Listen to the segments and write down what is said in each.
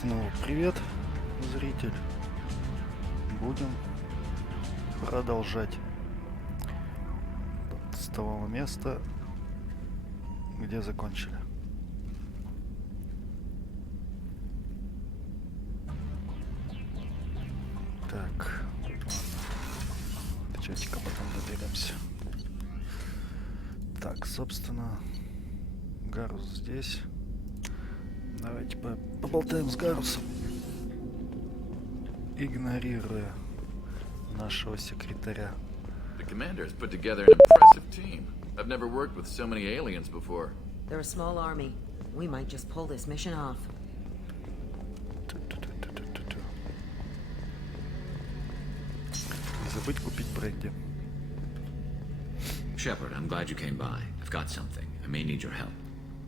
Снова привет, зритель. Будем продолжать с того места, где закончили. Так, до чатика потом доберемся. Так, собственно, Гаррус здесь. Давайте поболтаем с Гаррусом, игнорируя нашего секретаря. The commander has put together an impressive team. I've never worked with so many aliens before. They're a small army. We might just pull this mission off. Не забыть купить бренди. Shepard, I'm glad you came by. I've got something. I may need your help.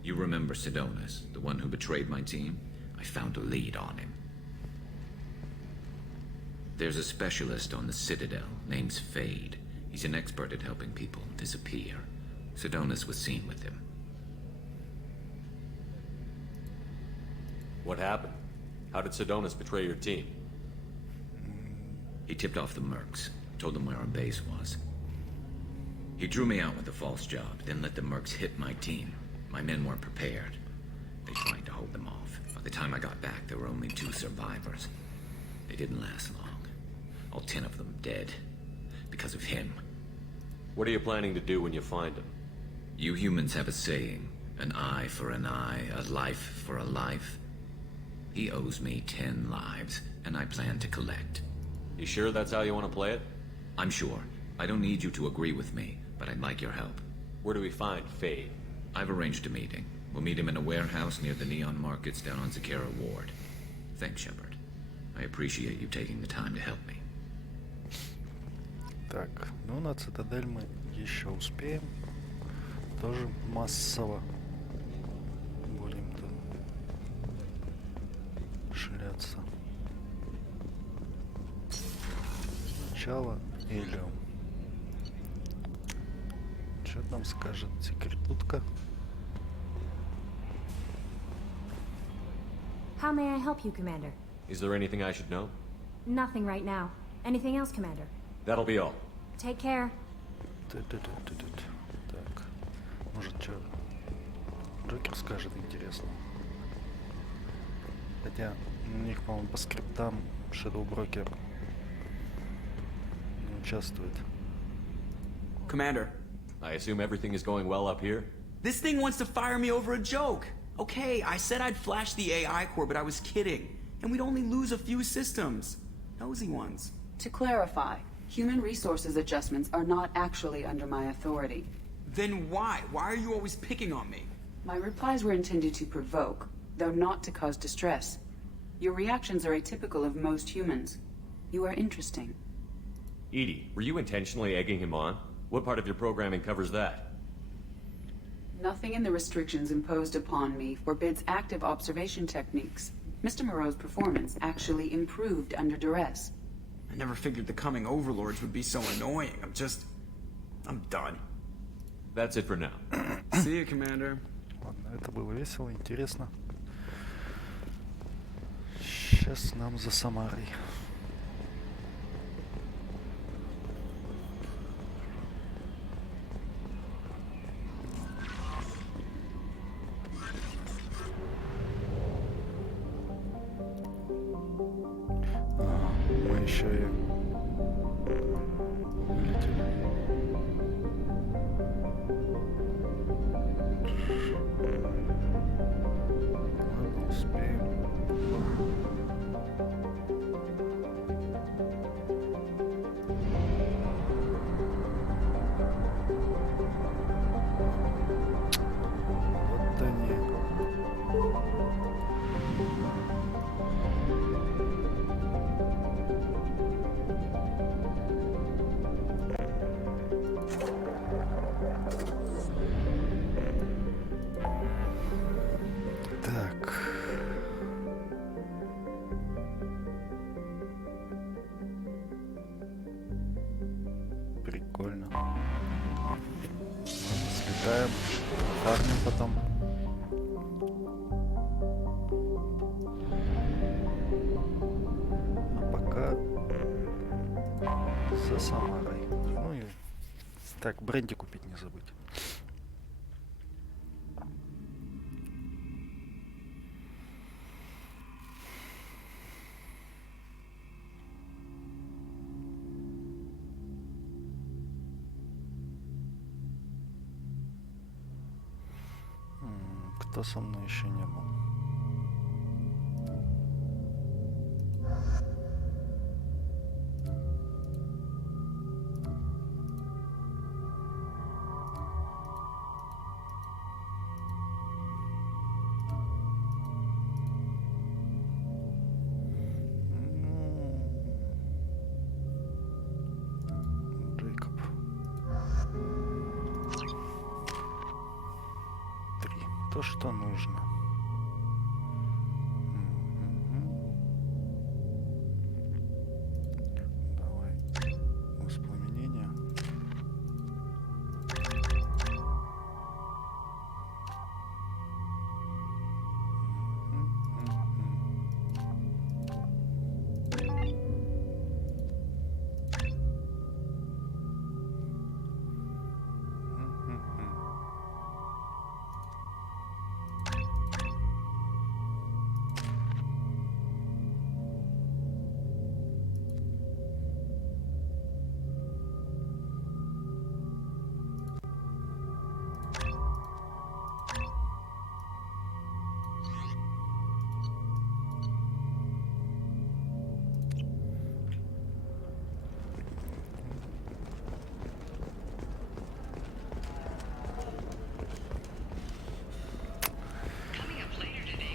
You remember Sidonus, the one who betrayed my team? I found a lead on him. There's a specialist on the Citadel, name's Fade. He's an expert at helping people disappear. Sidonus was seen with him. What happened? How did Sidonus betray your team? He tipped off the mercs, told them where our base was. He drew me out with a false job, then let the mercs hit my team. My men weren't prepared. They tried to hold them off. By the time I got back, there were only 2 survivors. They didn't last long. All 10 of them dead. Because of him. What are you planning to do when you find him? You humans have a saying. An eye for an eye, a life for a life. He owes me 10 lives, and I plan to collect. You sure that's how you want to play it? I'm sure. I don't need you to agree with me, but I'd like your help. Where do we find Fade? I've arranged a meeting. We'll meet him in a warehouse near the Neon Markets down on Zakara Ward. Thanks, Shepard. I appreciate you taking the time to help me. Так, ну на цитадель мы еще успеем. Тоже массово будем там шляться. Сначала Элиум. Что нам скажет секретутка? How may I help you, Commander? Is there anything I should know? Nothing right now. Anything else, Commander? That'll be all. Take care. Так, может, что Джокер скажет интересно. Хотя у них, по-моему, по скриптам Shadow Broker не участвует. Commander, I assume everything is going well up here? this thing wants to fire me over a joke. Okay, I said I'd flash the AI core, but I was kidding. And we'd only lose a few systems. Nosy ones. To clarify, human resources adjustments are not actually under my authority. Then why? Why are you always picking on me? My replies were intended to provoke, though not to cause distress. Your reactions are atypical of most humans. You are interesting. Edie, were you intentionally egging him on? What part of your programming covers that? Nothing in the restrictions imposed upon me forbids active observation techniques. Mr. Moreau's performance actually improved under duress. I never figured the coming overlords would be so annoying. I'm done. That's it for now. See you, Commander. Ладно, это было весело, интересно. Сейчас нам за Самарой. Мы еще и вылетели. Ладно, успеем. Вот они. Так. Прикольно. Ладно, слетаем, фармим потом. За Самарой. Ну и... Так, бренди купить не забыть. Кто со мной еще не был? Джейкоб. 3. То, что нужно. Давай. Воспламенение.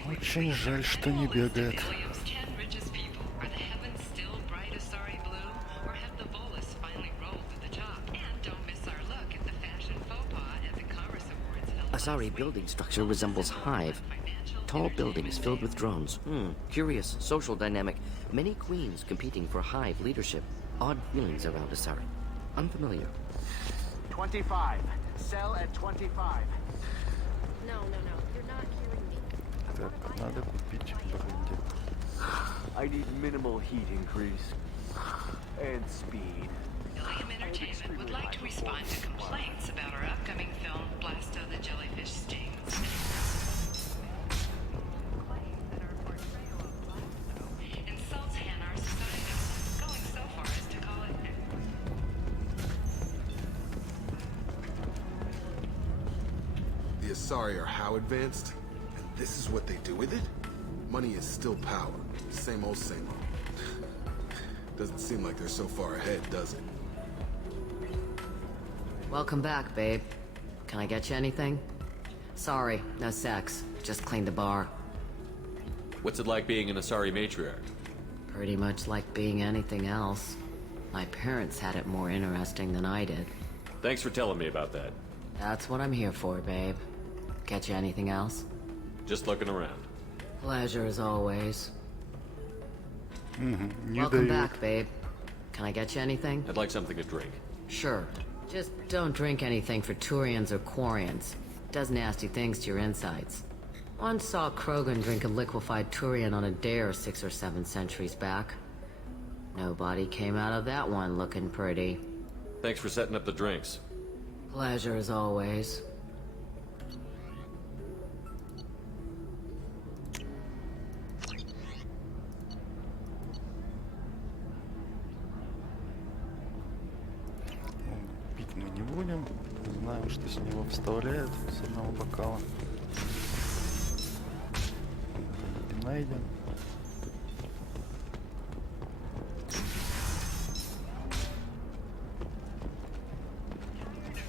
Очень жаль, что не бегает. Asari building structure resembles Hive. Tall buildings filled with drones. Curious social dynamic. Many queens competing for Hive leadership. Odd feelings around Asari. Unfamiliar. 25. Sell at 25. No. You're not hearing me. Так, надо купить бренди. I need minimal heat increase. And speed. William Entertainment would like to respond to complaints about our upcoming film, Blasto the Jellyfish Stings. Claims that our portrayal of Blasto insults our society, going so far as to call it... The Asari are how advanced? And this is what they do with it? Money is still power. Same old, same old. Doesn't seem like they're so far ahead, does it? Welcome back, babe. Can I get you anything? Sorry, no sex. Just cleaned the bar. What's it like being an Asari matriarch? Pretty much like being anything else. My parents had it more interesting than I did. Thanks for telling me about that. That's what I'm here for, babe. Get you anything else? Just looking around. Pleasure as always. Не Welcome дают. back, babe. Can I get you anything? I'd like something to drink. Sure. Just don't drink anything for Turians or Quarians. Does nasty things to your insides. Once saw Krogan drink a liquefied Turian on a dare 6 or 7 centuries back. Nobody came out of that one looking pretty. Thanks for setting up the drinks. Pleasure as always. Пить мы не будем. Знаем, что с него вставляют с одного бокала. Найден.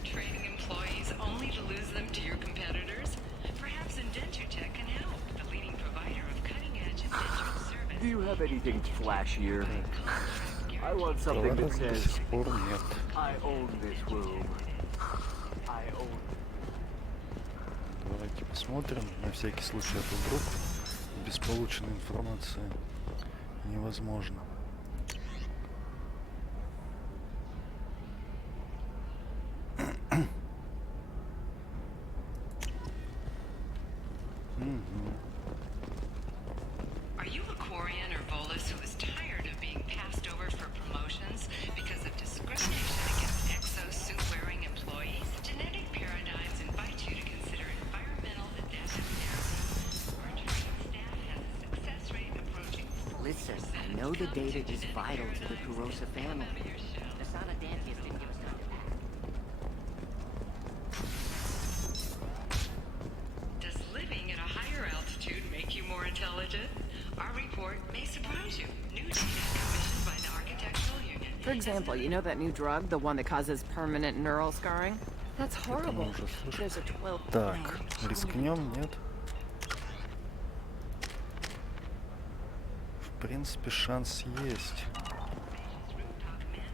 Training employees only to lose them to your competitors? Perhaps Indenture Tech can help, the leading provider of cutting-edge digital service. Do you have anything flashier? I want something that Товаров до says, сих пор нет. I own this room. I own... Давайте посмотрим. На всякий случай, а то вдруг без полученной информации невозможно. Are you a Quarian or Volus who is tired of being passed over for promotions because of disgrace? know the data is vital to the Kurosa family. The Sana Dantius didn't give us time to Does living at a higher altitude make you more intelligent? Our report may surprise you. New data commissioned by the Architectural Union. For example, you know that new drug, the one that causes permanent neural scarring? That's horrible. There's a 12th Так, рискнем, нет? В принципе, шанс есть.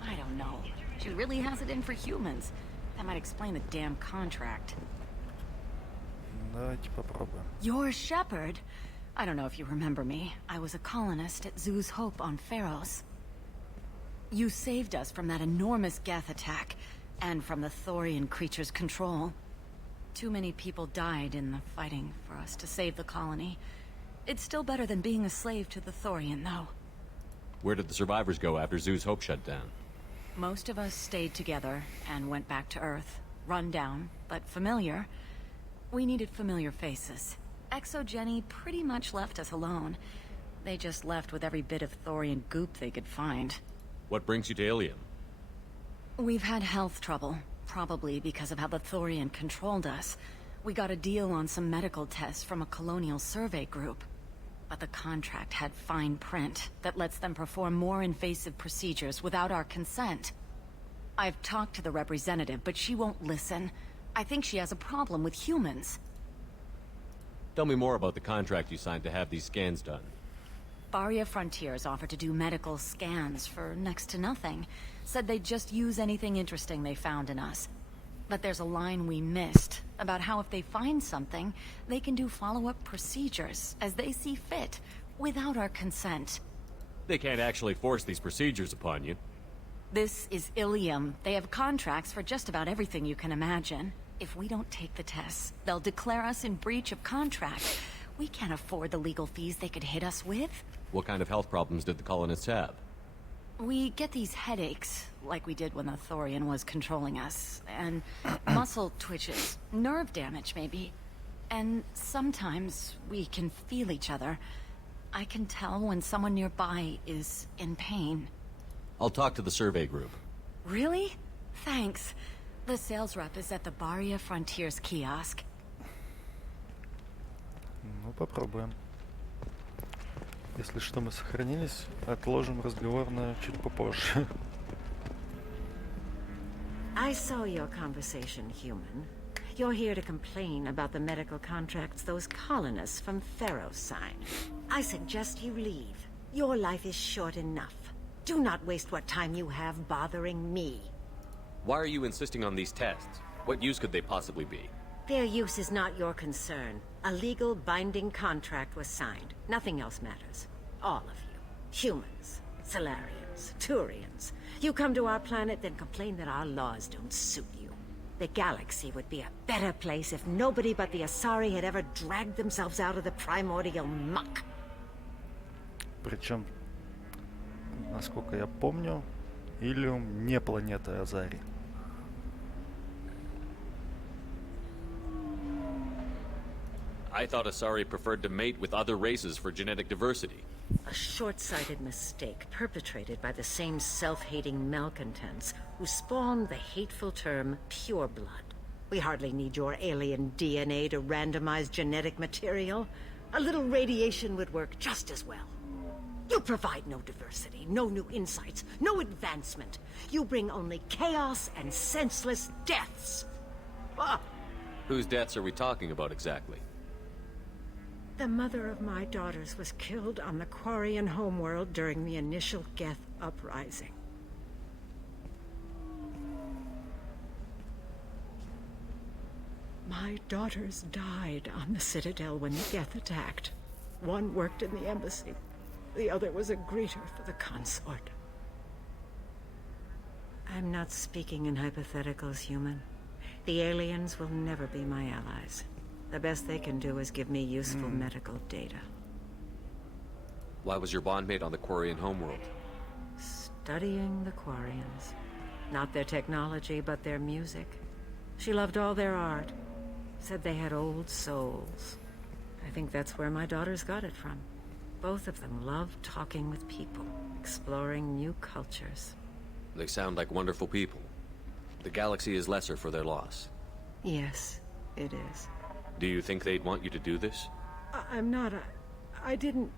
I don't know. She really has it in for humans. That might explain the damn contract. Давайте попробуем. You're a shepherd. I don't know if you remember me. I was a colonist at Zoo's Hope on Pharos. You saved us from that enormous Geth attack, and from the Thorian creature's control. Too many people died in the fighting for us to save the colony. It's still better than being a slave to the Thorian, though. Where did the survivors go after Zoo's Hope shut down? Most of us stayed together and went back to Earth. Run down, but familiar. We needed familiar faces. Exogeny pretty much left us alone. They just left with every bit of Thorian goop they could find. What brings you to Ilium? We've had health trouble, probably because of how the Thorian controlled us. We got a deal on some medical tests from a colonial survey group. But the contract had fine print that lets them perform more invasive procedures without our consent. I've talked to the representative, but she won't listen. I think she has a problem with humans. Tell me more about the contract you signed to have these scans done. Barria Frontiers offered to do medical scans for next to nothing. Said they'd just use anything interesting they found in us. But there's a line we missed about how if they find something, they can do follow-up procedures as they see fit, without our consent. They can't actually force these procedures upon you. This is Ilium. They have contracts for just about everything you can imagine. If we don't take the tests, they'll declare us in breach of contract. We can't afford the legal fees they could hit us with. What kind of health problems did the colonists have? We get these headaches, like we did when the Thorian was controlling us, and muscle twitches, nerve damage maybe. And sometimes we can feel each other. I can tell when someone nearby is in pain. I'll talk to the survey group. Really? Thanks. The sales rep is at the Barria Frontiers kiosk. Ну, попробуем. Если что, мы сохранились, отложим разговор на чуть попозже. I saw your conversation, human. You're here to complain about the medical contracts those colonists from Pharos signed. I suggest you leave. Your life is short enough. Do not waste what time you have bothering me. Why are you insisting on these tests? What use could they possibly be? Their use is not your concern. A legal binding contract was signed. Nothing else matters. All of you. Humans, Solarians, Turians. You come to our planet, then complain that our laws don't suit you. The galaxy would be a better place if nobody but the Asari had ever dragged themselves out of the primordial muck. Причем, насколько я помню, Ilium не планета Азари. I thought Asari preferred to mate with other races for genetic diversity. A short-sighted mistake perpetrated by the same self-hating malcontents who spawned the hateful term pureblood. We hardly need your alien DNA to randomize genetic material. A little radiation would work just as well. You provide no diversity, no new insights, no advancement. You bring only chaos and senseless deaths. Ah! Whose deaths are we talking about exactly? The mother of my daughters was killed on the Quarian homeworld during the initial Geth uprising. My daughters died on the Citadel when the Geth attacked. One worked in the embassy. The other was a greeter for the consort. I'm not speaking in hypotheticals, human. The aliens will never be my allies. The best they can do is give me useful medical data. Why was your bondmate on the Quarian homeworld? Studying the Quarians. Not their technology, but their music. She loved all their art. Said they had old souls. I think that's where my daughters got it from. Both of them love talking with people, exploring new cultures. They sound like wonderful people. The galaxy is lesser for their loss. Yes, it is. Do you think they'd want you to do this? I'm not. I didn't.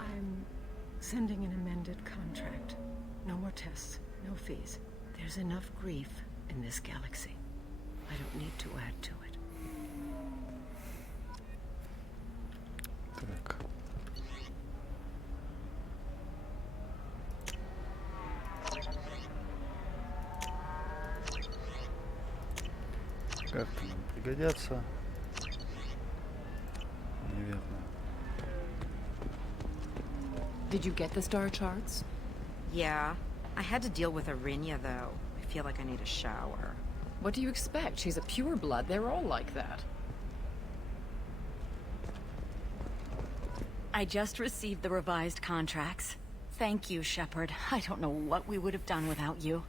I'm sending an amended contract. No more tests, no fees. There's enough grief in this galaxy. I don't need to add to it. Так. Как-то нам пригодятся. Наверное. Did you get the star charts? Yeah. I had to deal with Arinya, though. I feel like I need a shower. What do you expect? She's a pureblood. They're all like that. I just received the revised contracts. Thank you, Shepard. I don't know what we would have done without you.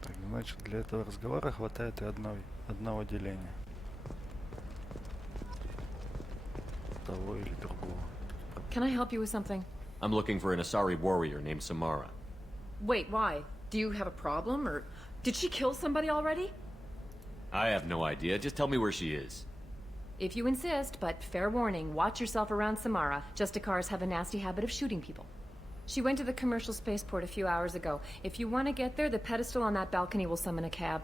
Так, значит, для этого разговора хватает и одного деления. Того или другого. Can I help you with something? I'm looking for an Asari warrior named Samara. Wait, why? Do you have a problem, or did she kill somebody already? I have no idea. Just tell me where she is. If you insist, but fair warning, watch yourself around Samara. Justicars have a nasty habit of shooting people. She went to the commercial spaceport a few hours ago. If you want to get there, the pedestal on that balcony will summon a cab.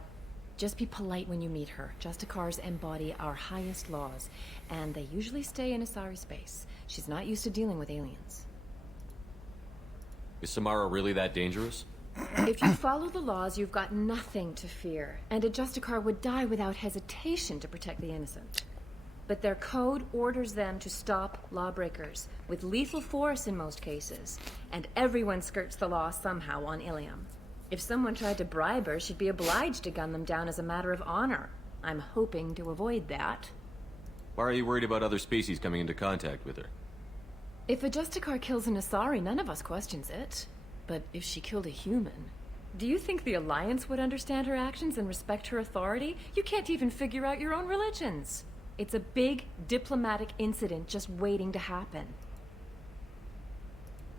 Just be polite when you meet her. Justicars embody our highest laws, and they usually stay in Asari space. She's not used to dealing with aliens. Is Samara really that dangerous? If you follow the laws, you've got nothing to fear, and a Justicar would die without hesitation to protect the innocent. But their code orders them to stop lawbreakers, with lethal force in most cases, and everyone skirts the law somehow on Ilium. If someone tried to bribe her, she'd be obliged to gun them down as a matter of honor. I'm hoping to avoid that. Why are you worried about other species coming into contact with her? If a Justicar kills an Asari, none of us questions it. But if she killed a human... Do you think the Alliance would understand her actions and respect her authority? You can't even figure out your own religions. It's a big diplomatic incident just waiting to happen.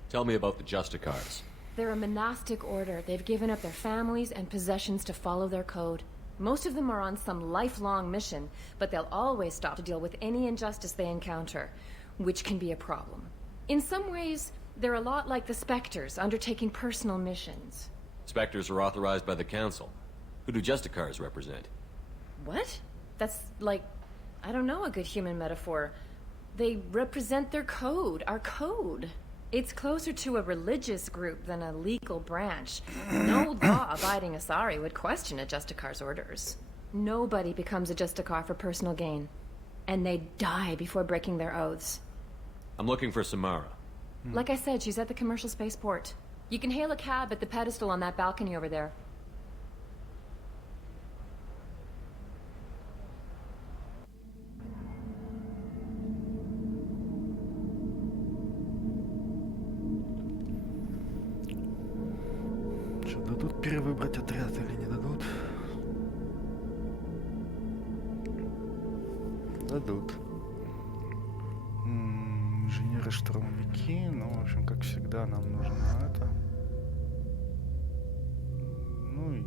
Tell me about the Justicars. They're a monastic order. They've given up their families and possessions to follow their code. Most of them are on some lifelong mission, but they'll always stop to deal with any injustice they encounter, which can be a problem. In some ways, they're a lot like the Spectres, undertaking personal missions. Spectres are authorized by the Council. Who do Justicars represent? What? That's like, I don't know, a good human metaphor. They represent their code, our code. It's closer to a religious group than a legal branch. No law-abiding Asari would question a Justicar's orders. Nobody becomes a Justicar for personal gain. And they die before breaking their oaths. I'm looking for Samara. Like I said, she's at the commercial spaceport. You can hail a cab at the pedestal on that balcony over there. Что, дадут перевыбрать отряд или не дадут? Дадут. Инженеры-штурмовики, ну, в общем, как всегда, нам нужно это. Ну и...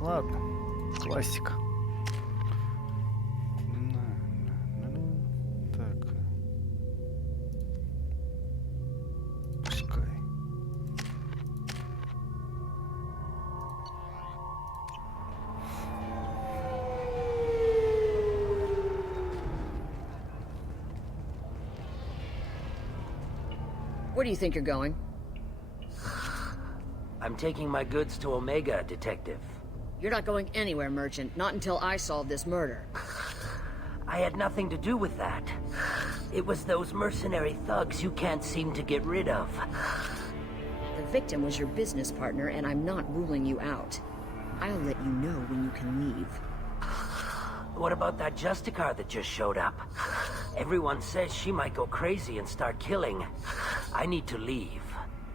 Ладно, классика. Так. Пускай. Where do you think you're going? I'm taking my goods to Omega, Detective. You're not going anywhere, Merchant. Not until I solve this murder. I had nothing to do with that. It was those mercenary thugs you can't seem to get rid of. The victim was your business partner, and I'm not ruling you out. I'll let you know when you can leave. What about that Justicar that just showed up? Everyone says she might go crazy and start killing. I need to leave.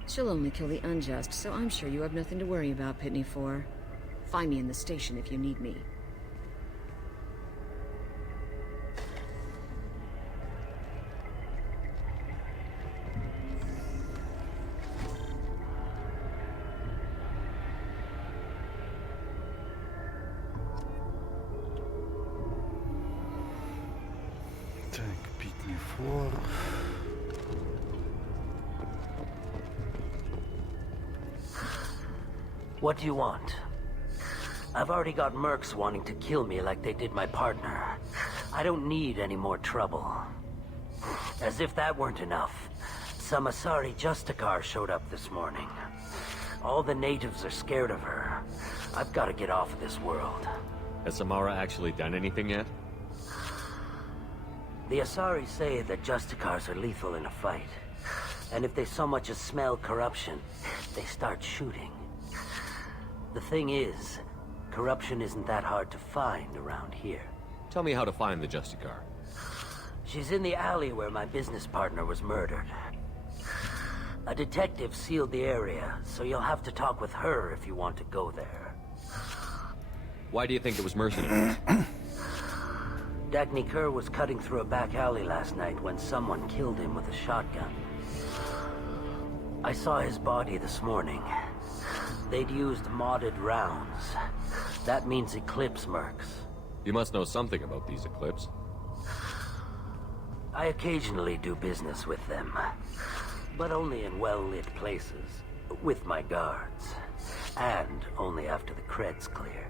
She'll only kill the unjust, so I'm sure you have nothing to worry about, Pitney 4. Find me in the station if you need me. Так, Питни 4. What do you want? I've already got mercs wanting to kill me like they did my partner. I don't need any more trouble. As if that weren't enough, some Asari Justicar showed up this morning. All the natives are scared of her. I've got to get off of this world. Has Samara actually done anything yet? The Asari say that Justicars are lethal in a fight. And if they so much as smell corruption, they start shooting. The thing is, corruption isn't that hard to find around here. Tell me how to find the Justicar. She's in the alley where my business partner was murdered. A detective sealed the area, so you'll have to talk with her if you want to go there. Why do you think it was mercenaries? Dagny Kerr was cutting through a back alley last night when someone killed him with a shotgun. I saw his body this morning. They'd used modded rounds. That means Eclipse mercs. You must know something about these Eclipse. I occasionally do business with them, but only in well-lit places, with my guards, and only after the cred's clear.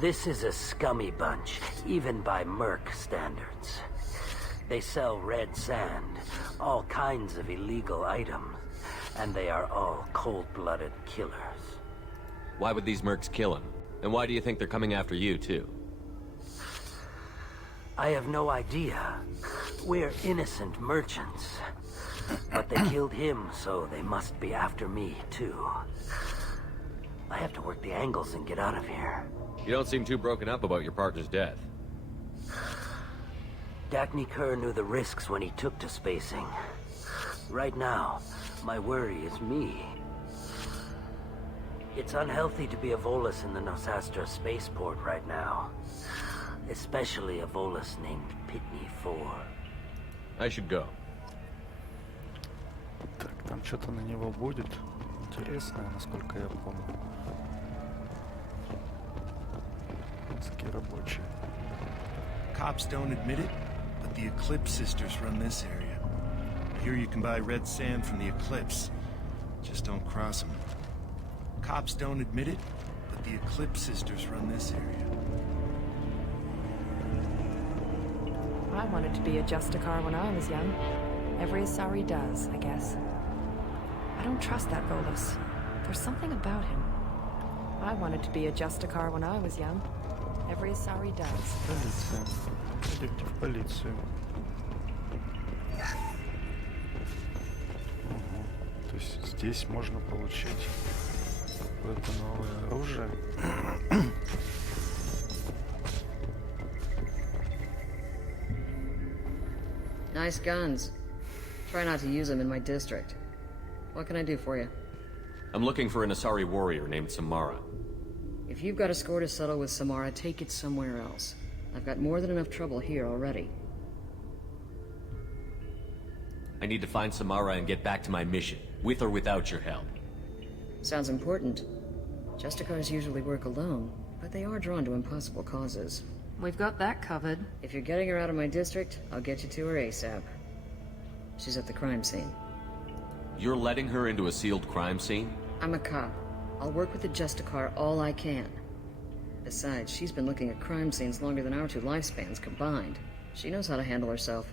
This is a scummy bunch, even by merc standards. They sell red sand, all kinds of illegal items, and they are all cold-blooded killers. Why would these mercs kill him? And why do you think they're coming after you, too? I have no idea. We're innocent merchants. But they killed him, so they must be after me, too. I have to work the angles and get out of here. You don't seem too broken up about your partner's death. Dagny Kerr knew the risks when he took to spacing. Right now, my worry is me. It's unhealthy to be a Volus in the Nosastra spaceport right now. Especially a Volus named Pitney 4. I should go. Так, там что-то на него будет интересное, насколько я помню. Морские рабочие. Cops don't admit it, but the Eclipse sisters run this area. I hear you can buy red sand from the Eclipse. Just don't cross them. Cops don't admit it, but the Eclipse sisters run this area. I wanted to be a Justicar when I was young. Every Asari does, I guess. I don't trust that Volus. There's something about him. I wanted to be a Justicar when I was young. Every Asari does. Полиция. Идемте в полицию. Угу. То есть здесь можно получить какое-то новое оружие. Nice guns. Try not to use them in my district. What can I do for you? I'm looking for an Asari warrior named Samara. If you've got a score to settle with Samara, take it somewhere else. I've got more than enough trouble here already. I need to find Samara and get back to my mission, with or without your help. Sounds important. Justicars usually work alone, but they are drawn to impossible causes. We've got that covered. If you're getting her out of my district, I'll get you to her ASAP. She's at the crime scene. You're letting her into a sealed crime scene? I'm a cop. I'll work with the Justicar all I can. Besides, she's been looking at crime scenes longer than our two lifespans combined. She knows how to handle herself.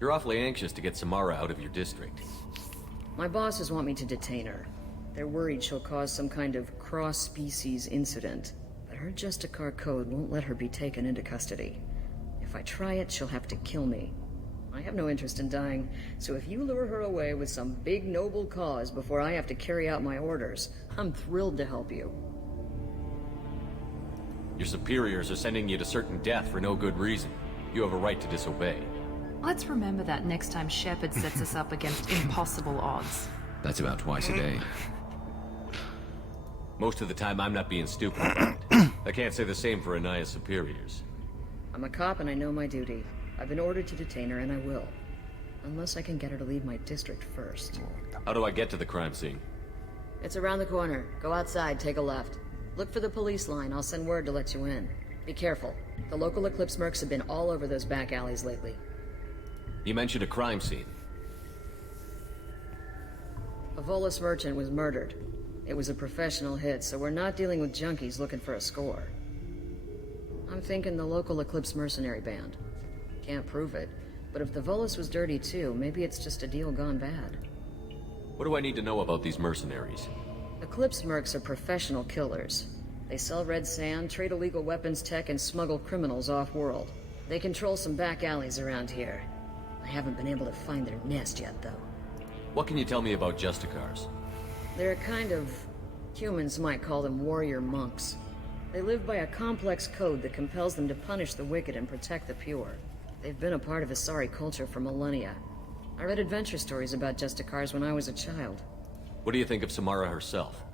You're awfully anxious to get Samara out of your district. My bosses want me to detain her. They're worried she'll cause some kind of cross-species incident. But her Justicar code won't let her be taken into custody. If I try it, she'll have to kill me. I have no interest in dying, so if you lure her away with some big noble cause before I have to carry out my orders, I'm thrilled to help you. Your superiors are sending you to certain death for no good reason. You have a right to disobey. Let's remember that next time Shepard sets us up against impossible odds. That's about twice a day. Most of the time, I'm not being stupid about it. I can't say the same for Anaya's superiors. I'm a cop and I know my duty. I've been ordered to detain her and I will. Unless I can get her to leave my district first. How do I get to the crime scene? It's around the corner. Go outside, take a left. Look for the police line. I'll send word to let you in. Be careful. The local Eclipse mercs have been all over those back alleys lately. You mentioned a crime scene. A Volus merchant was murdered. It was a professional hit, so we're not dealing with junkies looking for a score. I'm thinking the local Eclipse mercenary band. Can't prove it, but if the Volus was dirty too, maybe it's just a deal gone bad. What do I need to know about these mercenaries? Eclipse mercs are professional killers. They sell red sand, trade illegal weapons tech, and smuggle criminals off-world. They control some back alleys around here. I haven't been able to find their nest yet, though. What can you tell me about Justicars? They're a kind of... humans might call them warrior monks. They live by a complex code that compels them to punish the wicked and protect the pure. They've been a part of Asari culture for millennia. I read adventure stories about Justicars when I was a child. What do you think of Samara herself?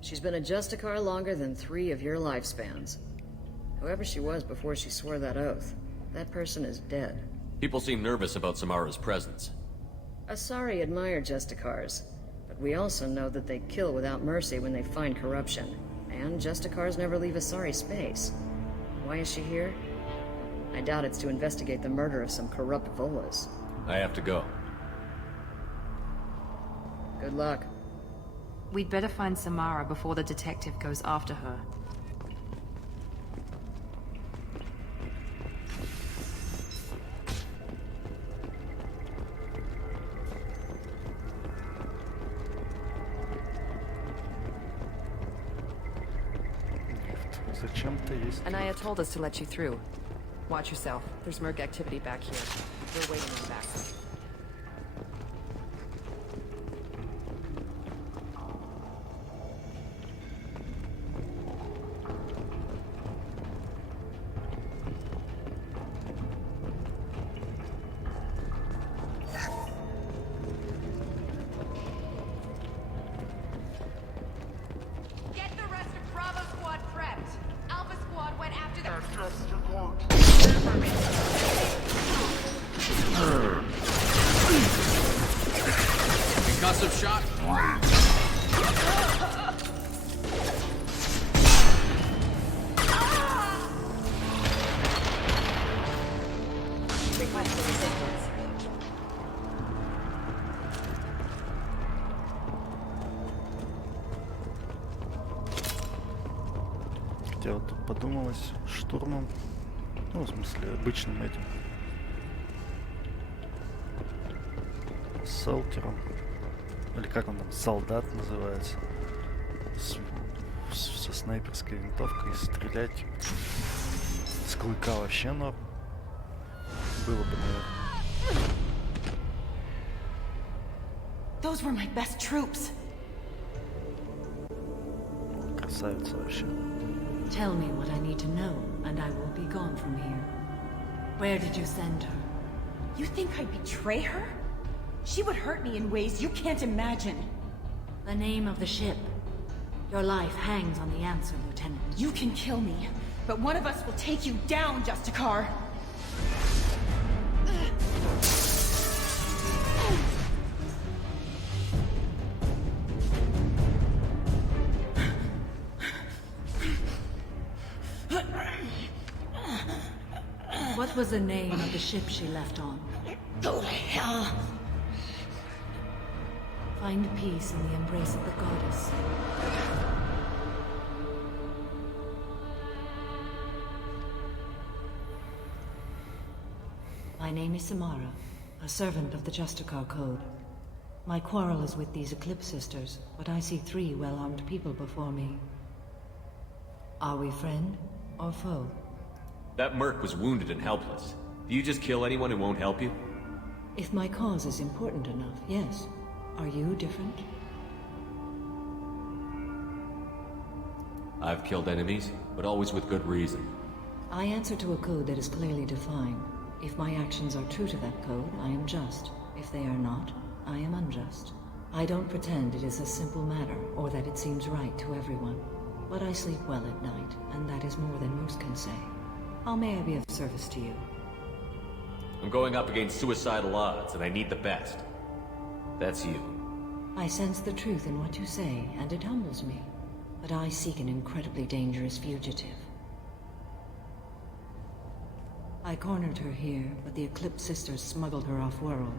She's been a Justicar longer than 3 of your lifespans. Whoever she was before she swore that oath, that person is dead. People seem nervous about Samara's presence. Asari admire Justicars, but we also know that they kill without mercy when they find corruption. And Justicars never leave Asari space. Why is she here? I doubt it's to investigate the murder of some corrupt Volas. I have to go. Good luck. We'd better find Samara before the detective goes after her. Зачем-то есть. Anaya told us to let you through. Watch yourself. There's merc activity back here. We're waiting in the back. Get the rest of Bravo Squad prepped. Alpha Squad went after the... Concussive shot. Requesting assistance. Хотя вот тут подумалось штурмом, ну, в смысле, обычным этим салтером, или как он там, солдат называется, со снайперской винтовкой стрелять с клыка вообще норм. Было бы, наверное. Those were my best troops. Красавица вообще. Tell me what I need to know, and I will be gone from here. Where did you send her? You think I'd betray her? She would hurt me in ways you can't imagine. The name of the ship. Your life hangs on the answer, Lieutenant. You can kill me, but one of us will take you down, Justicar. What was the name of the ship she left on? Go to hell. Find peace in the embrace of the goddess. My name is Samara, a servant of the Justicar Code. My quarrel is with these Eclipse sisters, but I see 3 well-armed people before me. Are we friend or foe? That merc was wounded and helpless. Do you just kill anyone who won't help you? If my cause is important enough, yes. Are you different? I've killed enemies, but always with good reason. I answer to a code that is clearly defined. If my actions are true to that code, I am just. If they are not, I am unjust. I don't pretend it is a simple matter, or that it seems right to everyone. But I sleep well at night, and that is more than most can say. How may I be of service to you? I'm going up against suicidal odds, and I need the best. That's you. I sense the truth in what you say, and it humbles me. But I seek an incredibly dangerous fugitive. I cornered her here, but the Eclipse sisters smuggled her off-world.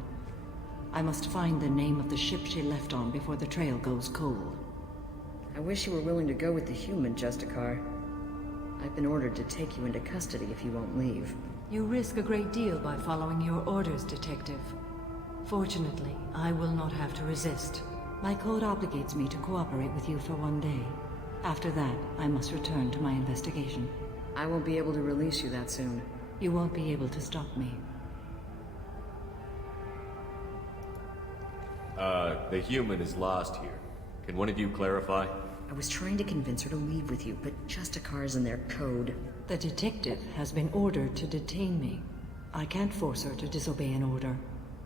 I must find the name of the ship she left on before the trail goes cold. I wish you were willing to go with the human, Justicar. I've been ordered to take you into custody if you won't leave. You risk a great deal by following your orders, Detective. Fortunately, I will not have to resist. My code obligates me to cooperate with you for one day. After that, I must return to my investigation. I won't be able to release you that soon. You won't be able to stop me. The human is lost here. Can one of you clarify? I was trying to convince her to leave with you, but Justicar's in their code. The detective has been ordered to detain me. I can't force her to disobey an order.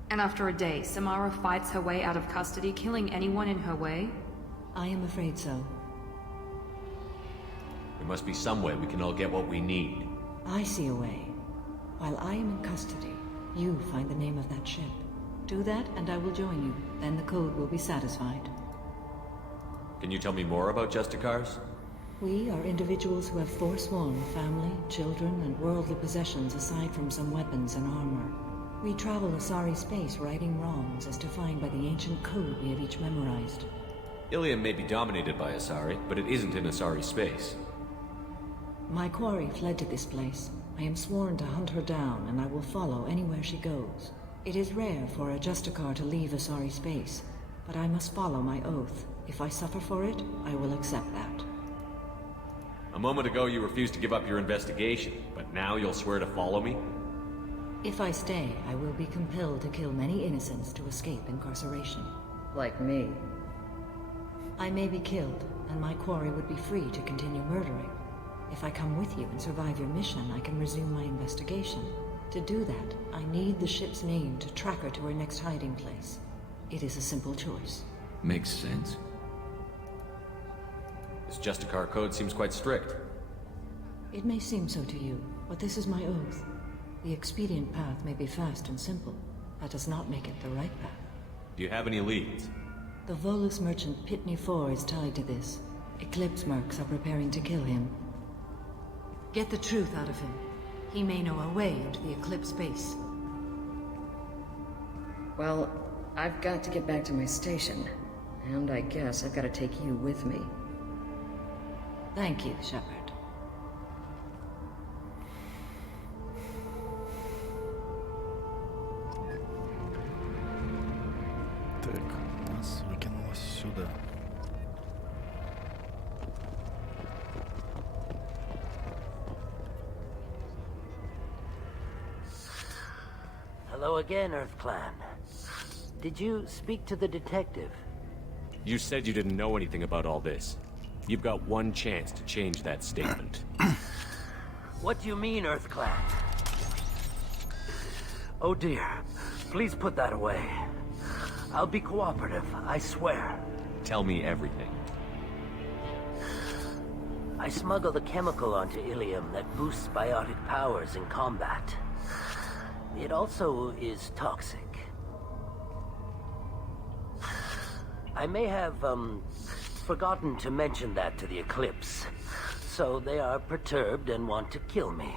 And after a day, Samara fights her way out of custody, killing anyone in her way? I am afraid so. There must be some way we can all get what we need. I see a way. While I am in custody, you find the name of that ship. Do that, and I will join you. Then the code will be satisfied. Can you tell me more about Justicars? We are individuals who have forsworn family, children, and worldly possessions aside from some weapons and armor. We travel Asari space righting wrongs as defined by the ancient code we have each memorized. Ilium may be dominated by Asari, but it isn't in Asari space. My quarry fled to this place. I am sworn to hunt her down, and I will follow anywhere she goes. It is rare for a Justicar to leave Asari space, but I must follow my oath. If I suffer for it, I will accept that. A moment ago you refused to give up your investigation, but now you'll swear to follow me? If I stay, I will be compelled to kill many innocents to escape incarceration. Like me. I may be killed, and my quarry would be free to continue murdering. If I come with you and survive your mission, I can resume my investigation. To do that, I need the ship's name to track her to her next hiding place. It is a simple choice. Makes sense. This Justicar code seems quite strict. It may seem so to you, but this is my oath. The expedient path may be fast and simple. That does not make it the right path. Do you have any leads? The Volus merchant Pitney 4 is tied to this. Eclipse mercs are preparing to kill him. Get the truth out of him. He may know a way into the Eclipse base. Well, I've got to get back to my station. And I guess I've got to take you with me. Thank you, Shepard. Так, нас выкинулось сюда. Hello again, Earth Clan. Did you speak to the detective? You said you didn't know anything about all this. You've got one chance to change that statement. What do you mean, Earth Clan? Oh dear. Please put that away. I'll be cooperative, I swear. Tell me everything. I smuggled a chemical onto Ilium that boosts biotic powers in combat. It also is toxic. I may have, forgotten to mention that to the Eclipse. So they are perturbed and want to kill me.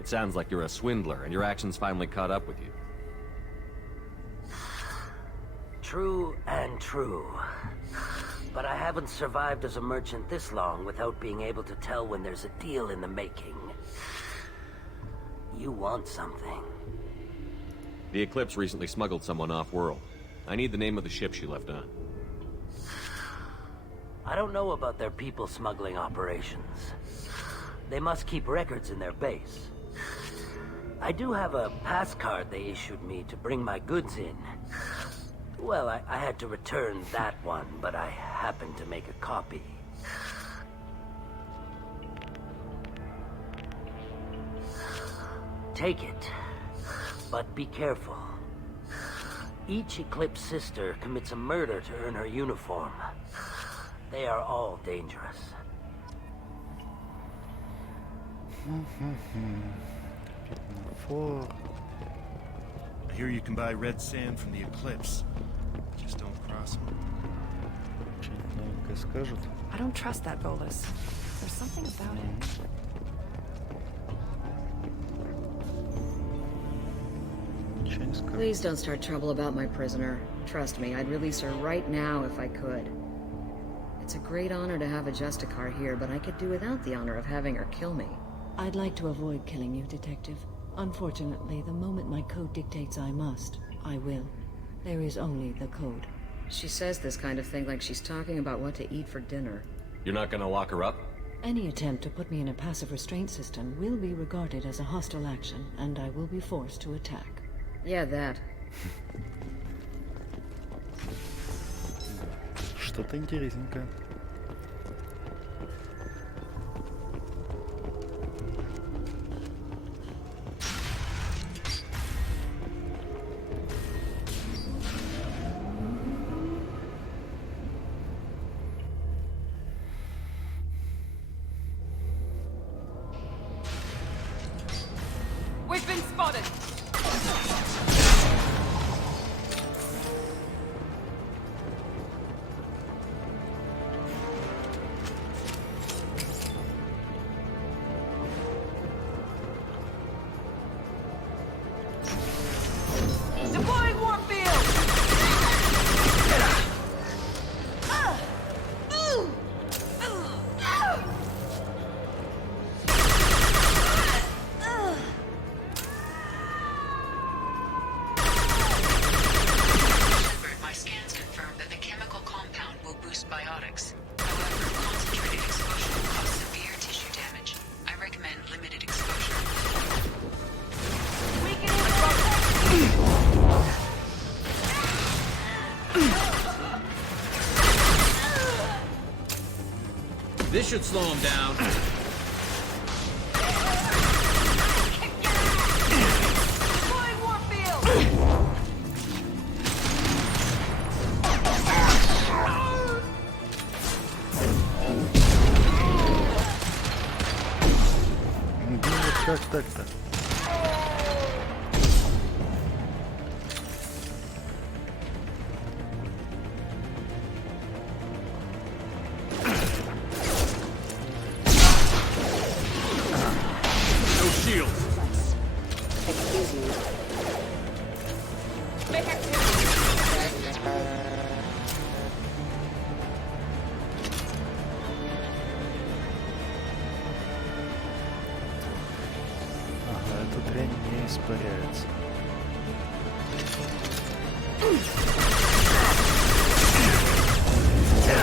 It sounds like you're a swindler, and your actions finally caught up with you. True and true. But I haven't survived as a merchant this long without being able to tell when there's a deal in the making. You want something. The Eclipse recently smuggled someone off-world. I need the name of the ship she left on. I don't know about their people smuggling operations. They must keep records in their base. I do have a pass card they issued me to bring my goods in. Well, I had to return that one, but I happened to make a copy. Take it, but be careful. Each Eclipse sister commits a murder to earn her uniform. They are all dangerous. I hear you can buy red sand from the Eclipse. Just don't cross them. I don't trust that bolus. There's something about it. Please don't start trouble about my prisoner. Trust me, I'd release her right now if I could. It's a great honor to have a Justicar here, but I could do without the honor of having her kill me. I'd like to avoid killing you, Detective. Unfortunately, the moment my code dictates I must, I will. There is only the code. She says this kind of thing like she's talking about what to eat for dinner. You're not gonna lock her up? Any attempt to put me in a passive restraint system will be regarded as a hostile action, and I will be forced to attack. Yeah, that. Что-то интересненькое. We've been spotted! Deploying warfield! My scans confirm that the chemical compound will boost biotics. However, concentrated exposure will cause severe tissue damage. I recommend limited exposure. This should slow him down. Deploying warfield! Как так-то? No shield. Excuse me. Ага, эта дрянь не испаряется. Да,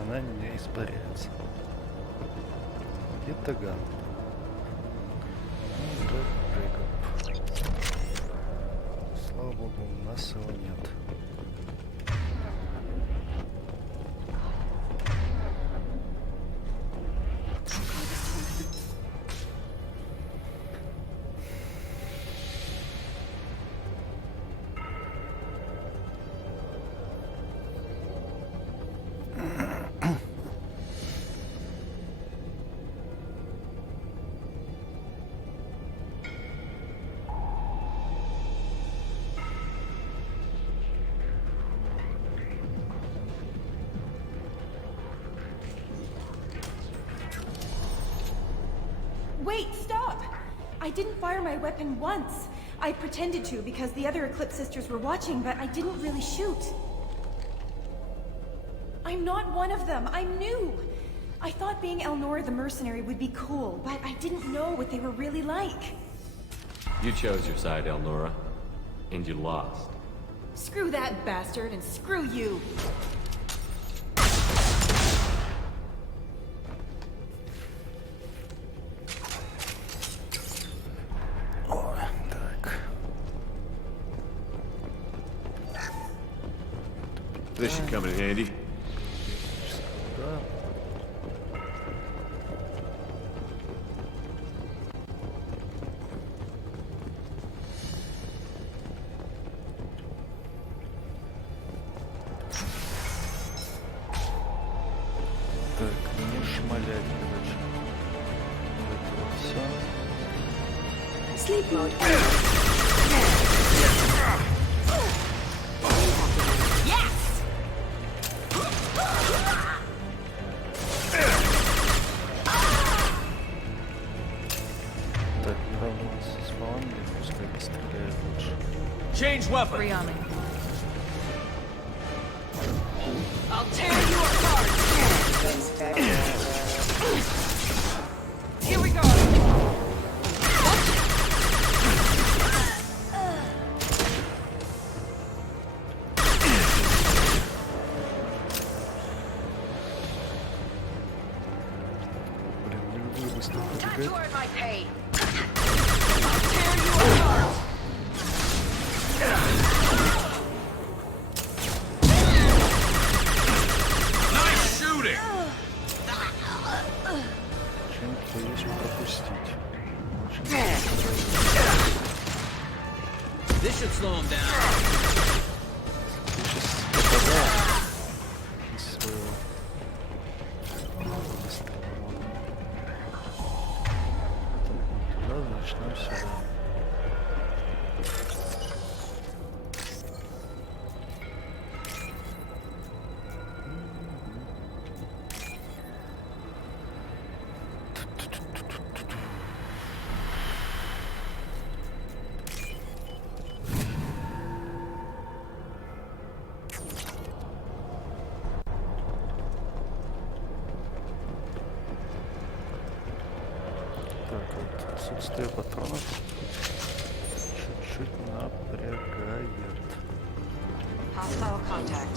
она не испаряется. И таган. Слава богу, у нас его нет. Wait, stop! I didn't fire my weapon once. I pretended to because the other Eclipse sisters were watching, but I didn't really shoot. I'm not one of them. I'm new. I thought being Elnora the mercenary would be cool, but I didn't know what they were really like. You chose your side, Elnora. And you lost. Screw that bastard, and screw you! This should come in handy. Да. Так, не шмалять, короче. Это все. Sleep mode. Yes! Так, не равняется с баллами, пускай постреляет лучше. Change weapon. Free on me. I'll tear you apart. Here we go. Блин, не люблю быстро побегать. Toward my pay. I'll tear you apart. Nice shooting! Что-нибудь боюсь пропустить. Очень This should slow him down. Ты сейчас попадал из своего выстрела. Туда, значит, нам сюда. Так, вот отсутствие патронов чуть-чуть напрягает. Hostile contact.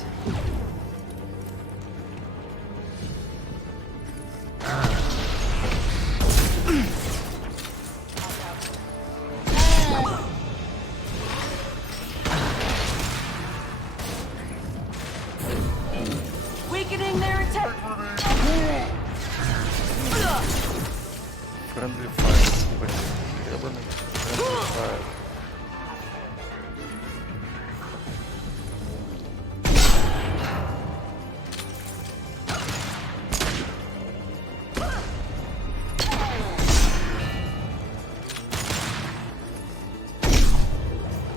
Weakening their attack. Friendly fire. Блин, гребаный friendly fire.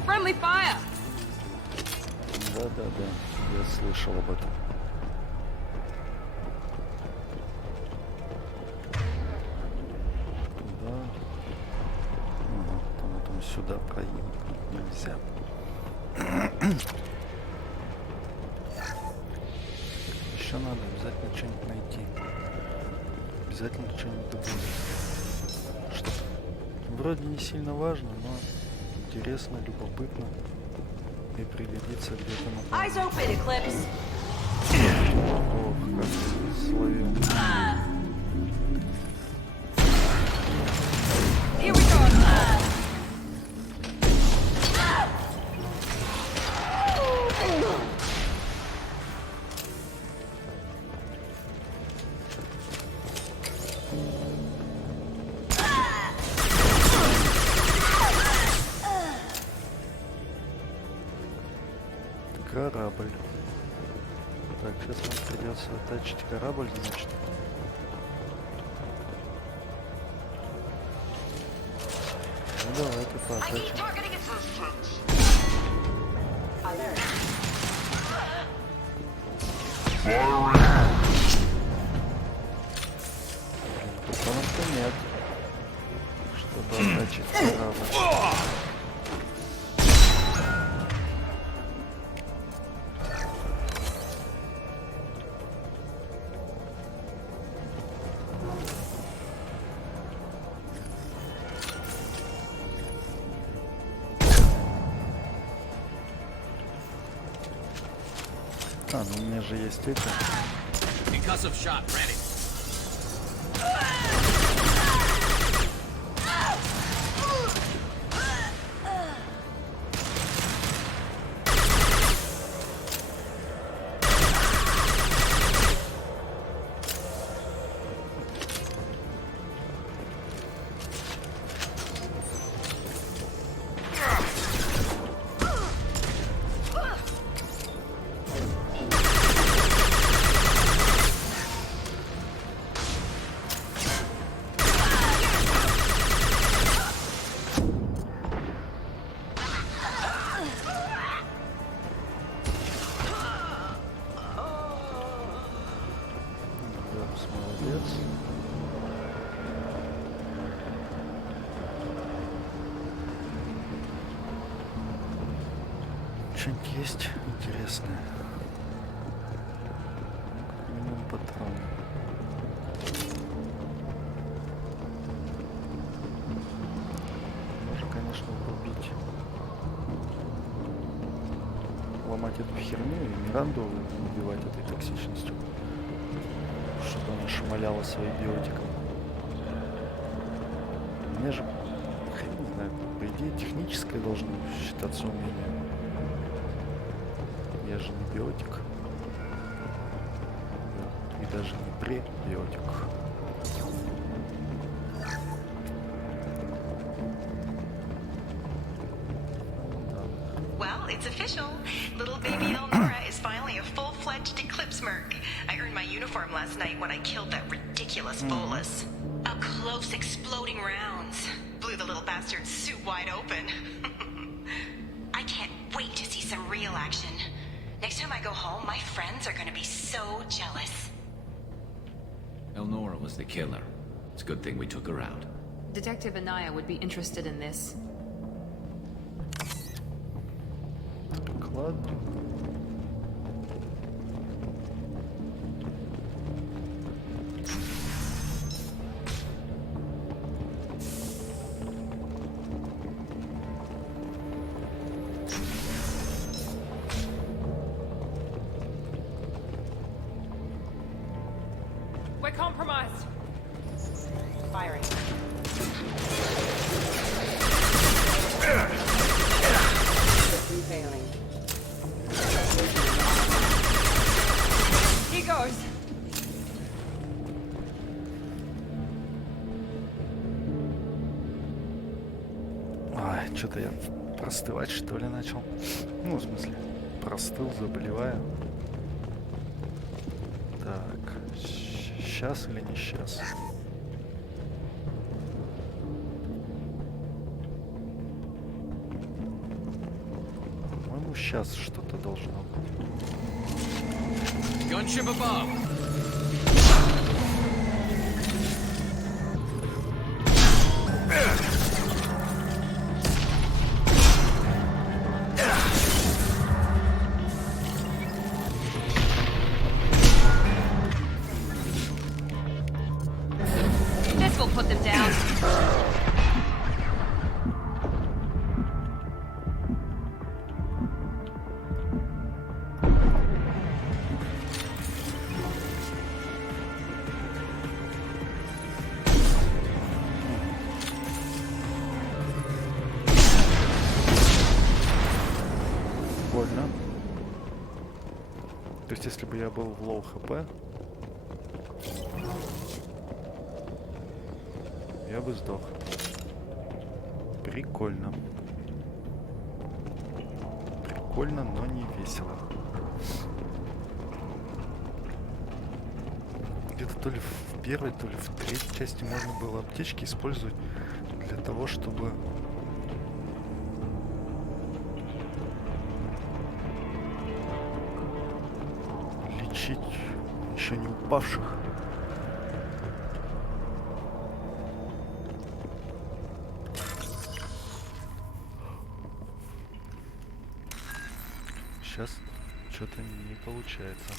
Friendly fire. Да-да-да, я слышал об этом. Туда. Ага, там сюда проникнуть нельзя. Еще надо обязательно что-нибудь найти. Обязательно что-нибудь добыть. Что вроде не сильно важно, но интересно, любопытно. И пригодится где-то на полу. Eyes open, Eclipse. Ох, как словил. Here we go. Корабль. Так, сейчас нам придется оттачить корабль, значит. Ну давай-ка поотачим. Патронов-то нет, чтобы оттачить корабль. А, ну у меня же есть это. Concussive shot ready. что-нибудь есть интересное? Минимум патроны. Можно, конечно, убить. Ломать эту херню и Миранду убивать этой токсичностью. Чтобы она шмаляла своим биотиком. Мне же, хрен не знаю, по идее техническое должно считаться умение. Я же не биотик. И даже не пребиотик. Well, it's official. Little baby Elnora is finally a full-fledged Eclipse merc. I earned my uniform last night when I killed that ridiculous bolus. Up close, exploding rounds. Blew the little bastard's suit wide open. I can't wait to see some real action. Next time I go home, my friends are gonna be so jealous. Elnora was the killer. It's a good thing we took her out. Detective Anaya would be interested in this. Ладно. We're compromised. Firing. Failing. He goes. Ай, что-то я простывать, что ли, начал. Ну, в смысле, простыл, заболеваю. Так, сейчас или не сейчас? По-моему, сейчас что-то должно быть. Gunship above. This will put them down. Больно. То есть, если бы я был в лоу хп, я бы сдох. Прикольно. Прикольно, но не весело. Где-то то ли в первой, то ли в третьей части можно было аптечки использовать для того, чтобы лечить еще не упавших. Сейчас что-то не получается.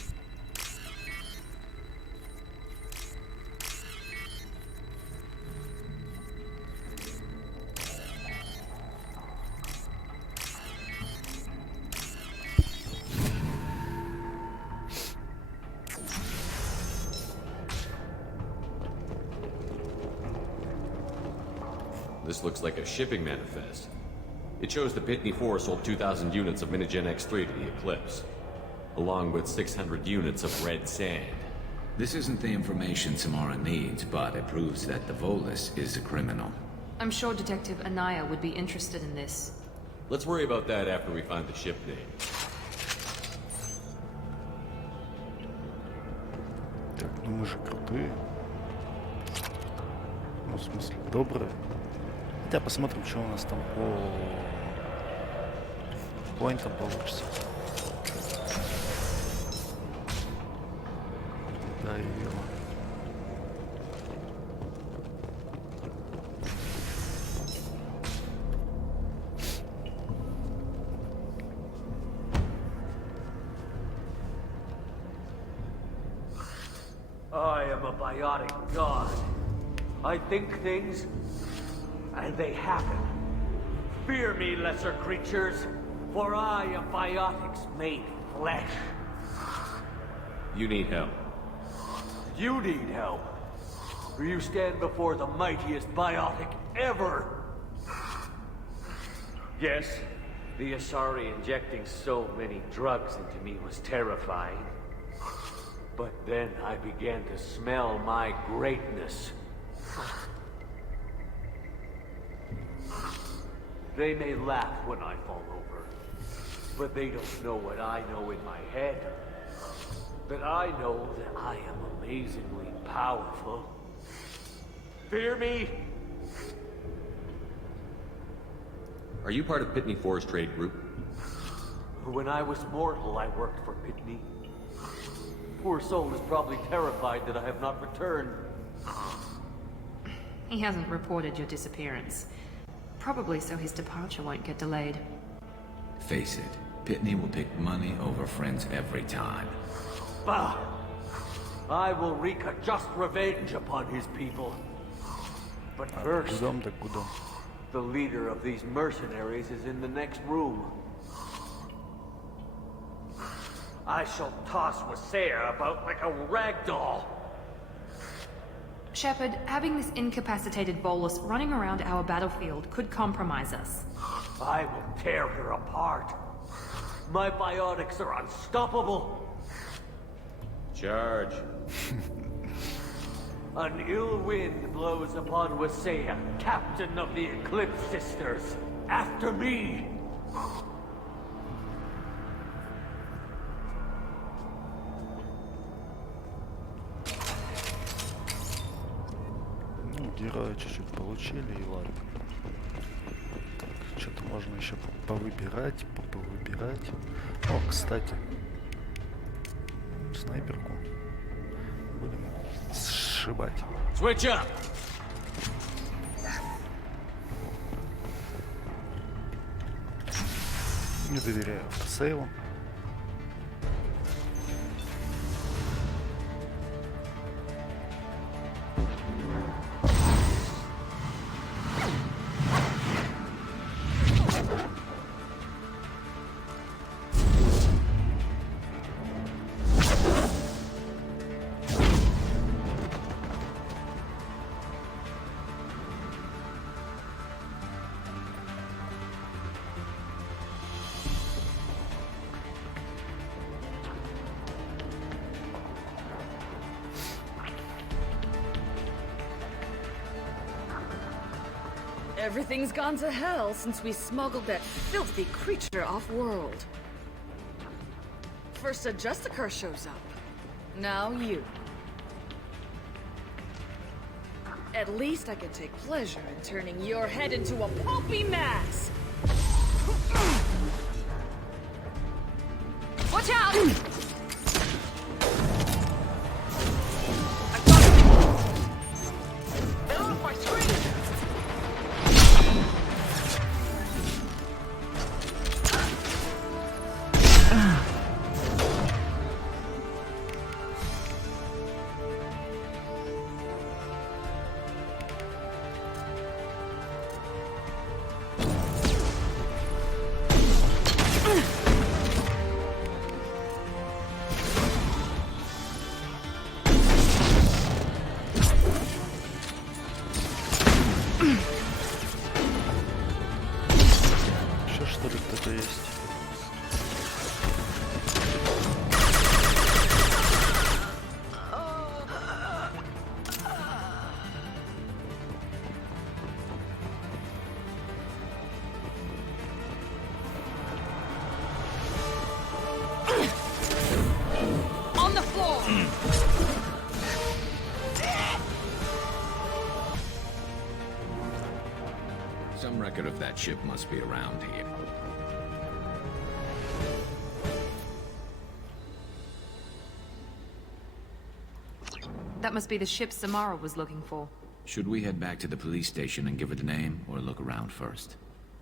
This looks like a shipping manifest. It shows the Pitney 4 sold 2,000 units of Minigen X3 to the Eclipse, along with 600 units of red sand. This isn't the information Samara needs, but it proves that the Volus is a criminal. I'm sure Detective Anaya would be interested in this. Let's worry about that after we find the ship name. Так, ну мы же крутые. Ну, в смысле, добрые. Хотя посмотрим, что у нас там по поинтам получится. Да, ее. am a biotic god. I think things, and they happen. Fear me, lesser creatures, for I am biotics made flesh. You need help. You need help. For you stand before the mightiest biotic ever. Yes, the Asari injecting so many drugs into me was terrifying. But then I began to smell my greatness. They may laugh when I fall over, but they don't know what I know in my head. That I know that I am amazingly powerful. Fear me? Are you part of Pitney Four's trade group? When I was mortal, I worked for Pitney. Poor soul is probably terrified that I have not returned. He hasn't reported your disappearance. Probably so his departure won't get delayed. Face it, Pitney will pick money over friends every time. Bah! I will wreak a just revenge upon his people. But first, the leader of these mercenaries is in the next room. I shall toss Wasea about like a rag doll. Shepard, having this incapacitated bolus running around our battlefield could compromise us. I will tear her apart. My biotics are unstoppable. Charge. An ill wind blows upon Wasea, captain of the Eclipse Sisters. After me! Ну, героя чуть-чуть получили, и ладно. Так, что-то можно еще повыбирать, повыбирать. О, кстати, снайперку будем сшибать. Switch up. Не доверяю автосейву. Everything's gone to hell since we smuggled that filthy creature off-world. First a Justicar shows up. Now you. At least I can take pleasure in turning your head into a pulpy mass! Watch out! They're off my screen! Еще что ли кто-то есть? On the floor! Some record of that ship must be around here. That must be the ship Samara was looking for. Should we head back to the police station and give her the name, or look around first?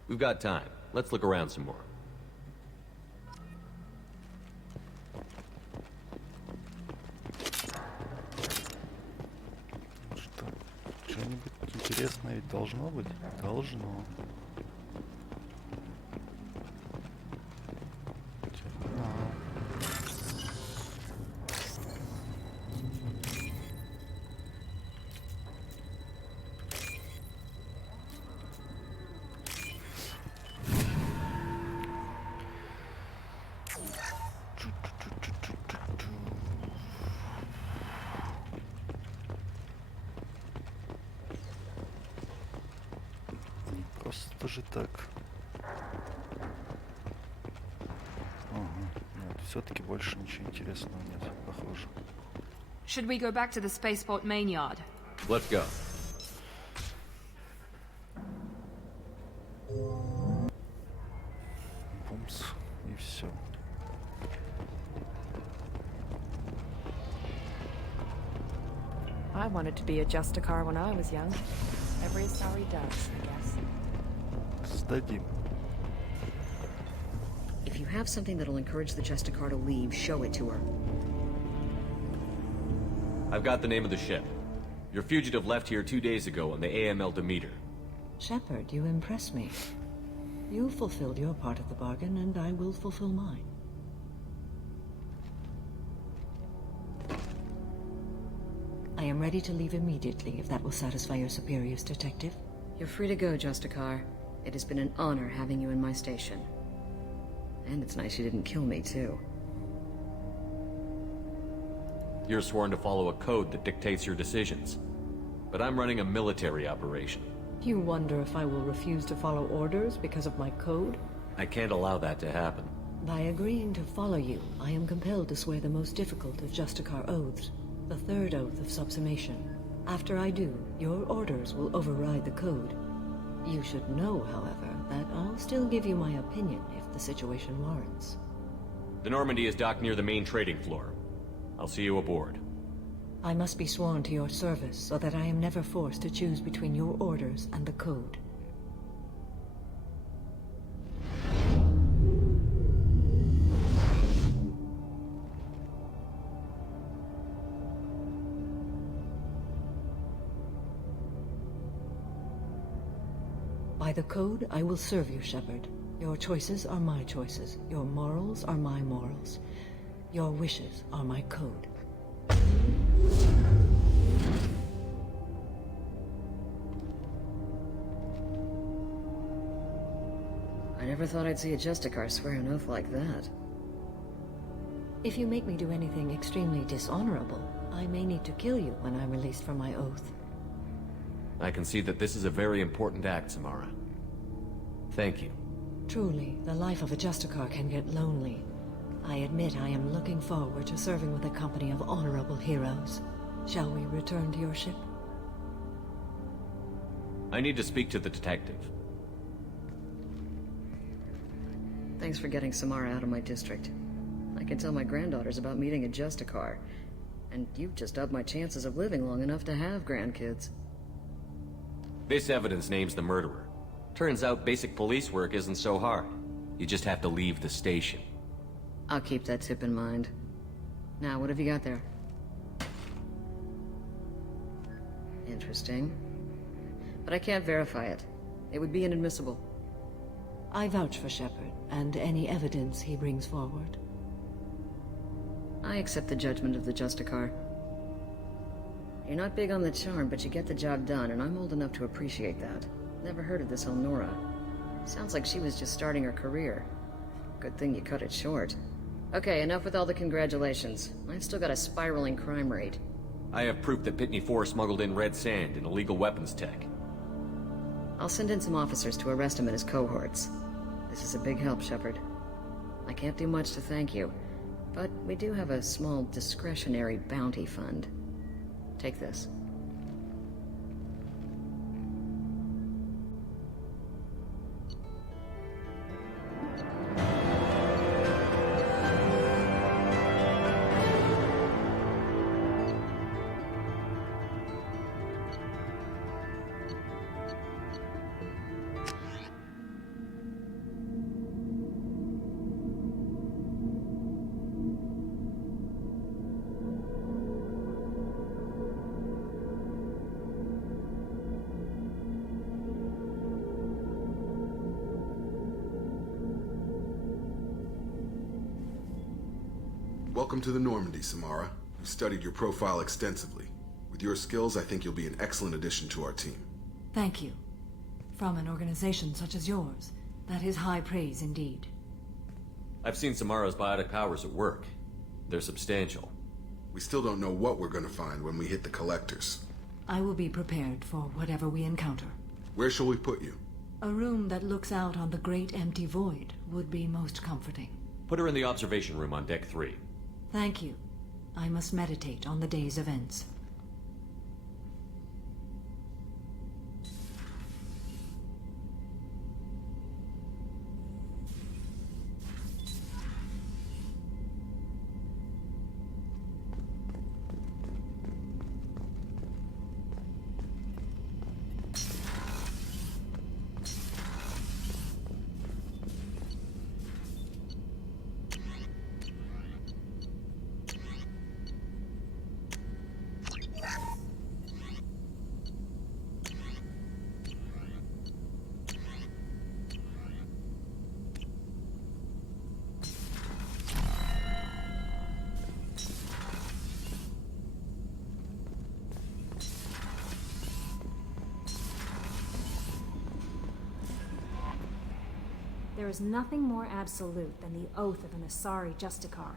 We've got time. Let's look around some more. интересно ведь должно быть? Должно. Просто же так. Ага, нет, все-таки больше ничего интересного нет, похоже. Should we go back to the spaceport main yard? Let's go. Бумс, и все. I wanted to be a Justicar when I was young. Every Asari does, I guess. Сдадим. If you have something that'll encourage the Justicar to leave, show it to her. I've got the name of the ship. Your fugitive left here 2 days ago on the AML Demeter. Shepard, you impress me. You fulfilled your part of the bargain, and I will fulfill mine. I am ready to leave immediately, if that will satisfy your superiors, Detective. You're free to go, Justicar. It has been an honor having you in my station. And it's nice you didn't kill me, too. You're sworn to follow a code that dictates your decisions. But I'm running a military operation. You wonder if I will refuse to follow orders because of my code? I can't allow that to happen. By agreeing to follow you, I am compelled to swear the most difficult of Justicar oaths, the third oath of subsumation. After I do, your orders will override the code. You should know, however, that I'll still give you my opinion if the situation warrants. The Normandy is docked near the main trading floor. I'll see you aboard. I must be sworn to your service so that I am never forced to choose between your orders and the code. By the code, I will serve you, Shepard. Your choices are my choices. Your morals are my morals. Your wishes are my code. I never thought I'd see a Justicar swear an oath like that. If you make me do anything extremely dishonorable, I may need to kill you when I'm released from my oath. I can see that this is a very important act, Samara. Thank you. Truly, the life of a Justicar can get lonely. I admit I am looking forward to serving with a company of honorable heroes. Shall we return to your ship? I need to speak to the detective. Thanks for getting Samara out of my district. I can tell my granddaughters about meeting a Justicar. And you've just upped my chances of living long enough to have grandkids. This evidence names the murderer. Turns out basic police work isn't so hard. You just have to leave the station. I'll keep that tip in mind. Now, what have you got there? Interesting. But I can't verify it. It would be inadmissible. I vouch for Shepard, and any evidence he brings forward. I accept the judgment of the Justicar. You're not big on the charm, but you get the job done, and I'm old enough to appreciate that. Never heard of this Elnora. Sounds like she was just starting her career. Good thing you cut it short. Okay, enough with all the congratulations. I've still got a spiraling crime rate. I have proof that Pitney 4 smuggled in red sand and illegal weapons tech. I'll send in some officers to arrest him and his cohorts. This is a big help, Shepard. I can't do much to thank you, but we do have a small discretionary bounty fund. Take this. Welcome to the Normandy, Samara. We've studied your profile extensively. With your skills, I think you'll be an excellent addition to our team. Thank you. From an organization such as yours, that is high praise indeed. I've seen Samara's biotic powers at work. They're substantial. We still don't know what we're gonna find when we hit the collectors. I will be prepared for whatever we encounter. Where shall we put you? A room that looks out on the great empty void would be most comforting. Put her in the observation room on deck 3. Thank you. I must meditate on the day's events. There is nothing more absolute than the oath of an Asari Justicar.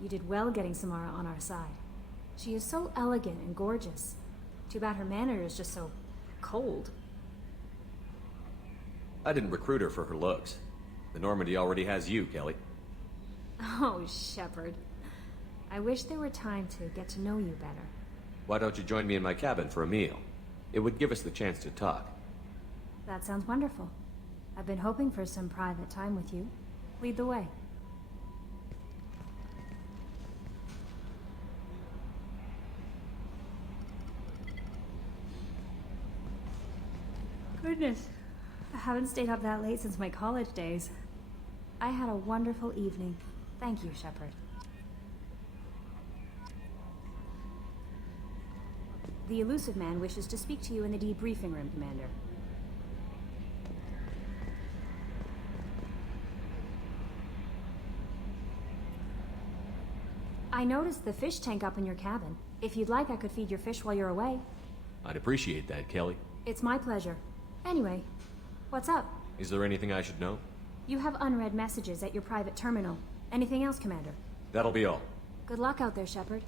You did well getting Samara on our side. She is so elegant and gorgeous. Too bad her manner is just so cold. I didn't recruit her for her looks. The Normandy already has you, Kelly. Oh, Shepard. I wish there were time to get to know you better. Why don't you join me in my cabin for a meal? It would give us the chance to talk. That sounds wonderful. I've been hoping for some private time with you. Lead the way. Goodness, I haven't stayed up that late since my college days. I had a wonderful evening. Thank you, Shepard. The elusive man wishes to speak to you in the debriefing room, Commander. I noticed the fish tank up in your cabin. If you'd like, I could feed your fish while you're away. I'd appreciate that, Kelly. It's my pleasure. Anyway, what's up? Is there anything I should know? You have unread messages at your private terminal. Anything else, Commander? That'll be all. Good luck out there, Shepard.